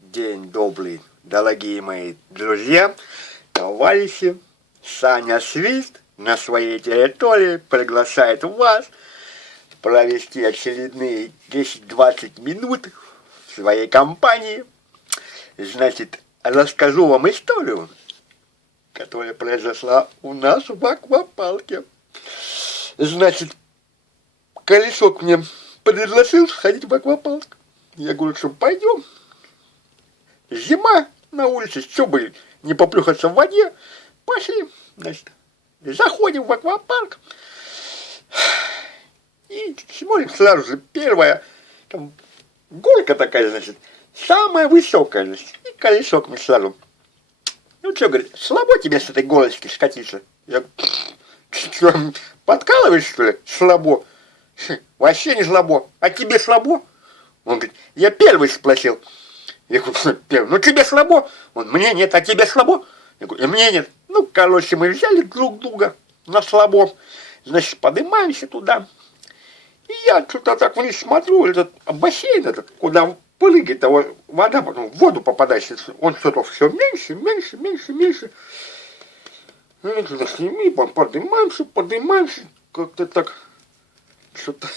День добрый, дорогие мои друзья, товарищи. Саня Свист на своей территории приглашает вас провести очередные 10-20 минут в своей компании. Значит, расскажу вам историю, которая произошла у нас в аквапарке. Значит, Колесок мне предложил сходить в аквапарк. Я говорю, что пойдем. Зима на улице, что бы не поплюхаться в воде. Пошли, значит, заходим в аквапарк. И смотрим сразу же, первая там горка такая, значит, самая высокая, значит. И Колесок мне сразу. Ну что, говорит, слабо тебе с этой горочки скатиться? Я, что, подкалываешь, что ли? Слабо. Вообще не слабо. А тебе слабо? Он говорит, я первый спросил. Я говорю, что первый? Ну тебе слабо? Он, мне нет, а тебе слабо? Я говорю, и мне нет. Ну, короче, мы взяли друг друга на слабо. Значит, поднимаемся туда. И я что-то так вниз смотрю, этот бассейн, этот, куда прыгает, а вода потом в воду попадает. Он что-то все меньше, меньше, меньше, меньше. И туда с ними поднимаемся, как-то так. Что-то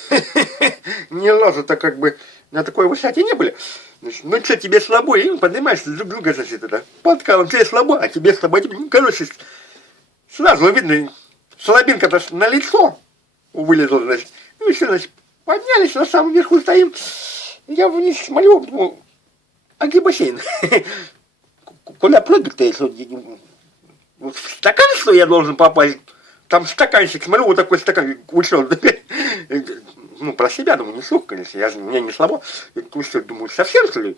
ни разу так как бы на такой высоте не были. Значит, ну что, тебе слабо? И поднимаешься друг друга, значит, это. Подкалом, тебе слабо, а тебе слабо. Короче, сразу видно, слабинка-то на лицо вылезла, значит. Ну и все, значит, поднялись, на самом верху стоим. Я вниз смотрю, думаю, а где бассейн? Куда прыгать-то, если в стакан, что я должен попасть? Там стаканчик, смотрю, вот такой стакан учел. Ну, про себя, думаю, не слух, конечно, мне не слабо. Думаю, совсем, что ли?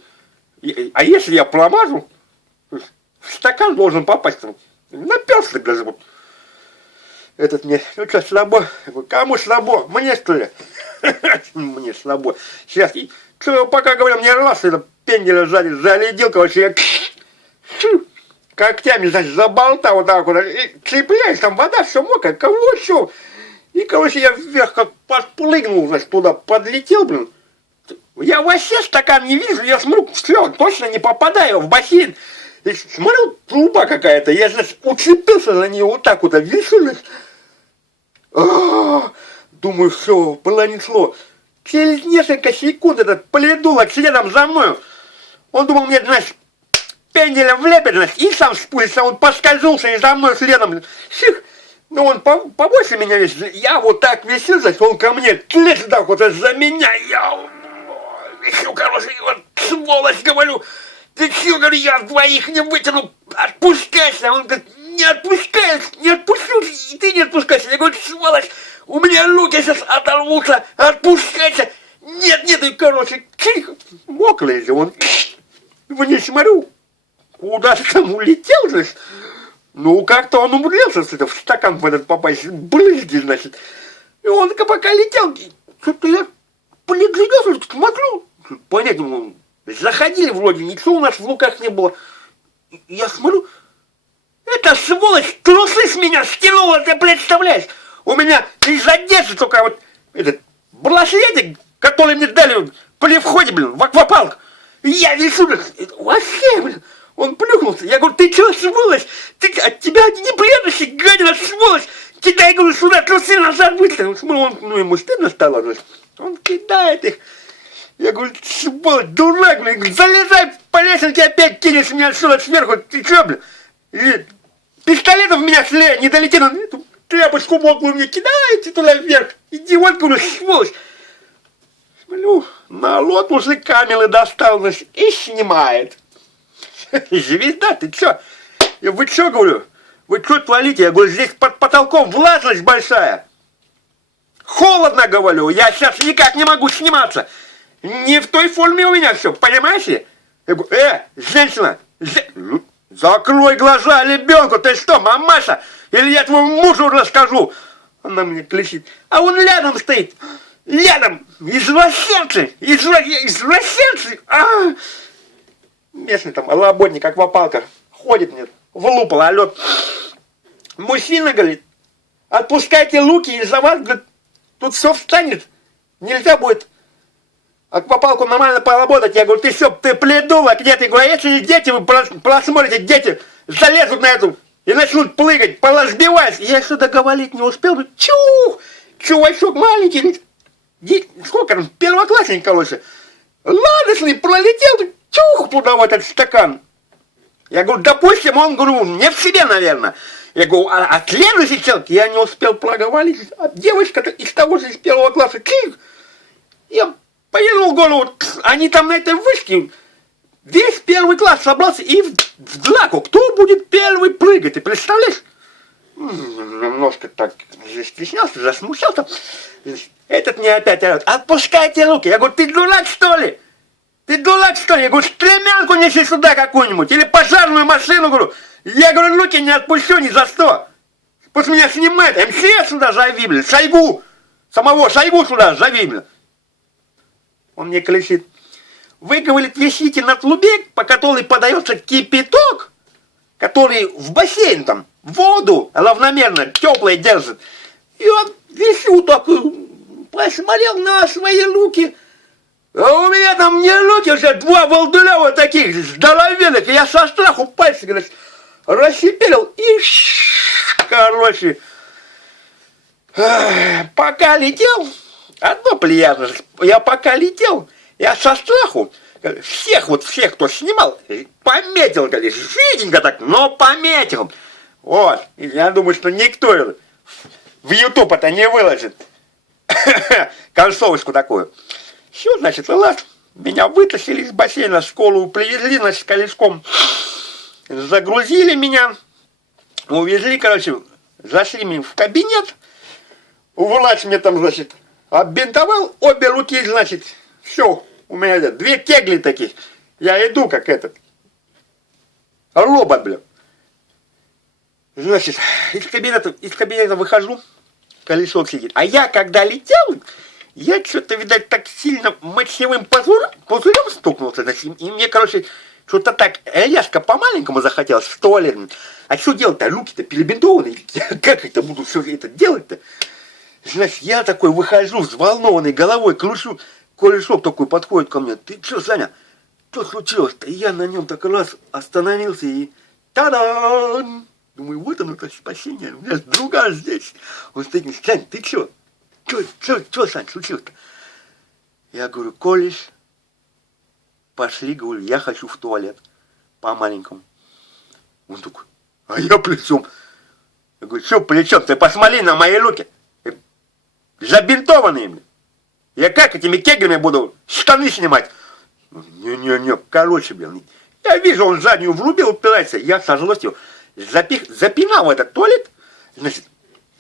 А если я промажу, в стакан должен попасть, наперся даже вот. Этот мне, ну что, слабо? Кому слабо? Мне, что ли? Мне слабо. Сейчас, что, пока говорю, мне раз, это пенделя сзади, заледил, короче, я когтями, значит, заболтал вот так вот, и цепляюсь, там вода все мокрая, кого все? И, короче, я вверх как подпрыгнул, значит, туда подлетел, блин. Я вообще стакан не вижу, я смотрю, все, точно не попадаю в бассейн. И смотрю, труба какая-то, я, значит, уцепился за нее вот так вот, вешу, значит. Думаю, все, пронесло. Через несколько секунд этот полидулок следом за мною. Он думал, мне, значит, пенделем влепит, значит, и сам спустится, он поскользнулся и за мной следом. Ших. Ну, он побольше меня весит. Я вот так висел, значит, он ко мне тлеет так вот за меня. Я висел, короче, вот, сволочь, говорю. Ты чё, говорю, я двоих не вытяну, отпускайся. Он говорит, не отпускайся, не отпущу, и ты не отпускайся. Я говорю, сволочь, у меня руки сейчас оторвутся, отпускайся. Нет, нет, и, короче, мокрый же он. Вниз смотрю, куда-то там улетел, значит. Ну, как-то он умудрился в стакан в этот попасть, брызги, значит. И он пока летел, что-то я пригляделся, смотрю, понять, думаю, заходили вроде, ничего у нас в руках не было. Я смотрю, эта сволочь трусы с меня стянула, ты представляешь? У меня из одежды только вот этот браслетик, который мне дали при входе, блин, в аквапарк. Я вешу, вообще, блин. Он плюхнулся. Я говорю, ты что, сволочь? Ты, от тебя неприятности, гадина, сволочь! Кидай, говорю, сюда, трусы назад выставил. Ну, ему стыдно стало, значит. Он кидает их. Я говорю, сволочь, дурак, блин, залезай по лесенке, опять кинешь меня отсюда сверху. Ты что, блин? И пистолетом в меня шли, не долетит, он эту тряпочку мокрую мне кидаете туда вверх. Идиот, говорю, сволочь. Смотрю, народ уже камеры достал, значит, и снимает. Звезда, ты чё? Вы чё, говорю? Вы чё творите? Я говорю, здесь под потолком влажность большая. Холодно, говорю, я сейчас никак не могу сниматься. Не в той форме у меня все, понимаете? Я говорю, женщина, закрой глаза ребенку, ты что, мамаша? Или я твоему мужу расскажу? Она мне кричит, а он рядом стоит, рядом, извращенцы, извращенцы, Местный там работник, аквапарка, ходит мне, влупал, орёт. Мужчина, говорит, отпускайте руки, из-за вас, говорит, тут все встанет. Нельзя будет аквапалку нормально поработать. Я говорю, ты все, ты пледула, где ты? Говорю, если дети, вы просмотрите, дети залезут на эту и начнут прыгать, поразбивать. Я что-то говорить не успел. Чух! Чувачок маленький. Сколько там? Первоклассник, короче. Ладошный пролетел, чух туда в этот стакан. Я говорю, допустим, он, говорю, не в себе, наверное. Я говорю, а следующий человек, я не успел проговорить. А девочка из того же, из первого класса, чих! Я повернул голову, они там на этой вышке, весь первый класс собрался и в драку. Кто будет первый прыгать, ты представляешь? Немножко так застеснялся, засмущался. Этот мне опять орет, отпускайте руки. Я говорю, ты дурак, что ли? Ты дурак, что ли? Я говорю, стремянку неси сюда какую-нибудь. Или пожарную машину, говорю. Я говорю, руки не отпущу ни за что. Пусть меня снимает. МЧС сюда зови, блин. Шойгу. Самого Шойгу сюда зови, блин. Он мне кричит. Вы, говорит, висите на трубе, по которой подается кипяток, который в бассейн там, воду равномерно, теплой держит. И он висю такой, посмотрел на свои руки. А у меня там не руки, уже два волдуля вот таких здоровенных. И я со страху пальцы, говорит, расщепелил и, короче, пока летел, одно приятность, я пока летел, я со страху всех, кто снимал, пометил, говорит, жиденько так, но пометил. Вот, и я думаю, что никто в YouTube это не выложит. Концовочку такую. Все, значит, раз, меня вытащили из бассейна, в школу привезли, значит, колешком, загрузили меня, увезли, короче, зашли мне в кабинет, врач мне там, значит, оббинтовал обе руки, значит, все, у меня две кегли таких, я иду, как этот, робот, блин. Значит, из кабинета выхожу, колесо сидит, а я, когда летел, я что-то, видать, так сильно мочевым пузырем стукнулся, значит, и мне, короче, что-то так резко по-маленькому захотелось в туалет. А что делать-то? Руки-то перебинтованы. Как это буду все это делать-то? Значит, я такой выхожу, взволнованный головой, кручу, корешок такой подходит ко мне. Ты что, Саня, что случилось-то? И я на нем так раз остановился и та-дам! Думаю, вот оно, это спасение. У меня друга здесь. Он стоит, Сань, ты что? Что, Сань, случилось-то? Я говорю, колешь, пошли, говорю, я хочу в туалет. По-маленькому. Он такой, а я плечом. Я говорю, что плечом? Ты посмотри на мои руки. Забинтованные мне. Я как этими кеглями буду штаны снимать? Не, короче, блин. Я вижу, он заднюю врубил, упирается. Я со злостью запинал в этот туалет. Значит,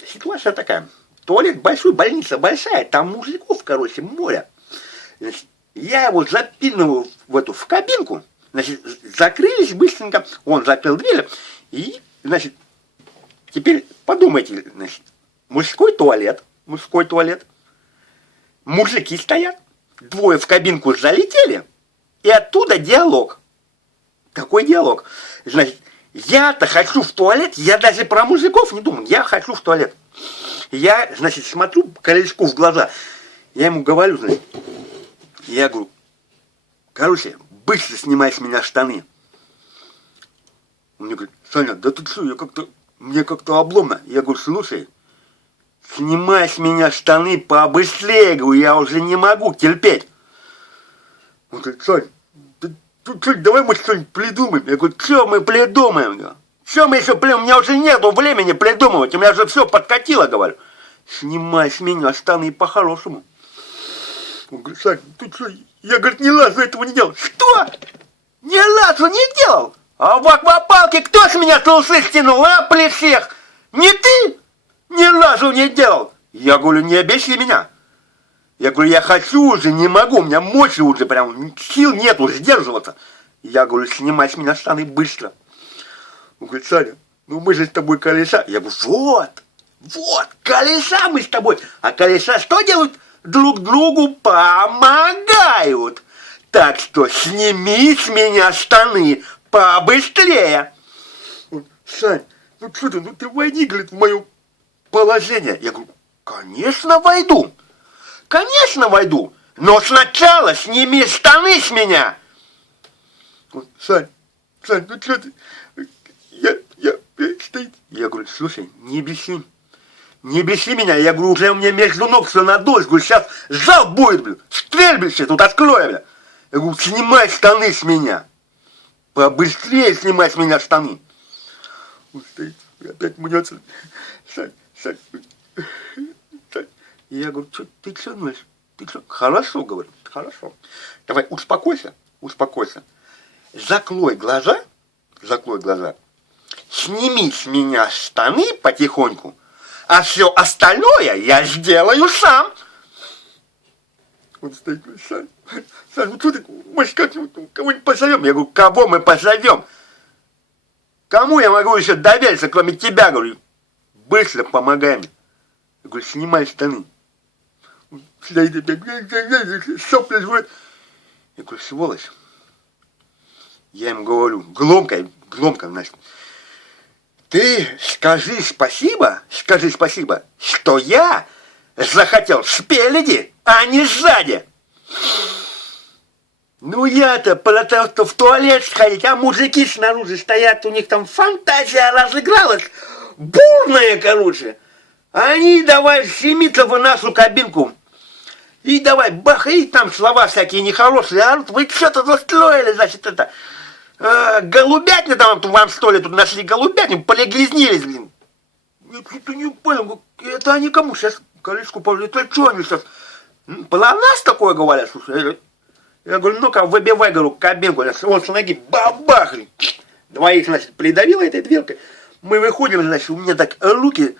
ситуация такая. Туалет большой, больница большая, там мужиков, короче, море. Значит, я его запинул в кабинку, значит, закрылись быстренько, он закрыл дверь, и, значит, теперь подумайте, значит, мужской туалет, мужики стоят, двое в кабинку залетели, и оттуда диалог. Какой диалог? Значит, я-то хочу в туалет, я даже про мужиков не думаю, я хочу в туалет. Я, значит, смотрю колечку в глаза, я ему говорю, значит, я говорю, короче, быстро снимай с меня штаны. Он мне говорит, Саня, да тут что, мне как-то обломно. Я говорю, слушай, снимай с меня штаны побыстрее, говорю, я уже не могу терпеть. Он говорит, Сань, давай мы что-нибудь придумаем. Я говорю, что мы придумаем? Что мы еще придумаем? У меня уже нету времени придумывать, у меня уже все подкатило, говорю. Снимай с меня штаны по-хорошему. Он говорит, Сань, ты что? Я, говорит, ни разу этого не делал. Что? Ни разу не делал? А в аквапалке кто с меня трусы стянул, а, при всех? Не ты? Ни разу не делал. Я говорю, не обещай меня. Я говорю, я хочу уже, не могу, у меня мочи уже прям, сил нету сдерживаться. Я говорю, снимай с меня штаны быстро. Он говорит, Саня, ну мы же с тобой колеса. Я говорю, вот, колеса мы с тобой. А колеса что делают? Друг другу помогают. Так что сними с меня штаны побыстрее. Сань, ну что ты, ты войди, говорит, в мое положение. Я говорю, конечно войду. Конечно войду. Но сначала сними штаны с меня. Сань, ну что ты? Стоит. Я говорю, слушай, не беси. Не беси меня. Я говорю, уже у меня между ног все надулось. Говорю, сейчас залп будет, блин. Стрельбище тут открою, бля. Я говорю, снимай штаны с меня. Побыстрее снимай с меня штаны. Он стоит, опять мнется. Сань. Я говорю, ты что ноешь? Ты что? Хорошо, говорю, хорошо. Давай, успокойся. Закрой глаза. Сними с меня штаны потихоньку, а все остальное я сделаю сам. Он стоит, Сань, ну что ты, может, кого-нибудь позовем? Я говорю, кого мы позовем? Кому я могу еще довериться, кроме тебя? Говорю, быстро помогай мне. Я говорю, снимай штаны. Стоит опять, сопли жмет. Я говорю, сволочь. Я им говорю, громко, значит, ты скажи спасибо, что я захотел спереди, а не сзади. Ну я-то в туалет сходить, а мужики снаружи стоят, у них там фантазия разыгралась, бурная, короче. Они давай семиться в нашу кабинку. И давай, бах, и там слова всякие нехорошие. А вы что-то застроили, значит, это... голубятни там вам что ли тут нашли голубятню, полегрязнились, блин. Я что-то не понял, это они кому сейчас колечку повели, это что они сейчас? Про нас такое говорят, слушай. Я говорю, ну-ка, выбивай, говорю, кабинку, вот с ноги, бабах. Двоих, значит, придавила этой дверкой. Мы выходим, значит, у меня так руки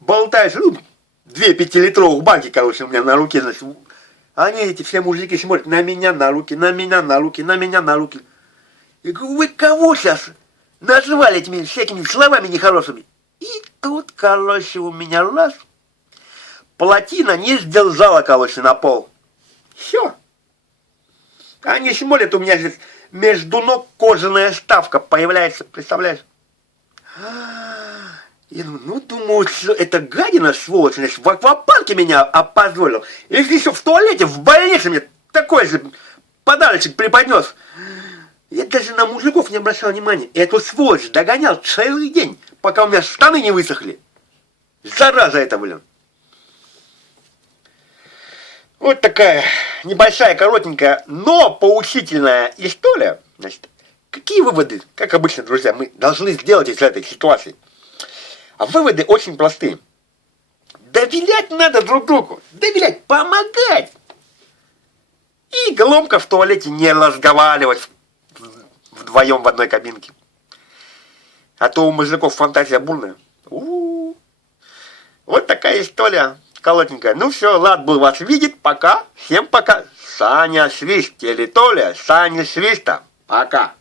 болтаются, ну, 2 5-литровых банки, короче, у меня на руке, значит. Они эти все мужики смотрят на меня, на руки. Я говорю, вы кого сейчас называли этими всякими словами нехорошими? И тут, короче, у меня раз, плотина не сдержала, короче, на пол. Все. Они смотрят, у меня здесь между ног кожаная вставка появляется, представляешь? Я думаю, что это гадина, сволочь, значит, в аквапарке меня опозорил. Если еще в туалете, в больнице мне такой же подарочек преподнес. Я даже на мужиков не обращал внимания. Эту сволочь догонял целый день, пока у меня штаны не высохли. Зараза это, блин. Вот такая небольшая, коротенькая, но поучительная история. Значит, какие выводы, как обычно, друзья, мы должны сделать из этой ситуации? А выводы очень простые. Доверять надо друг другу. Доверять, помогать. И громко в туалете не разговаривать вдвоем в одной кабинке. А то у мужиков фантазия бурная. Вот такая история коротенькая. Ну все, рад был вас видеть. Пока. Всем пока. Саня Свист. Территория Сани Свиста. Пока.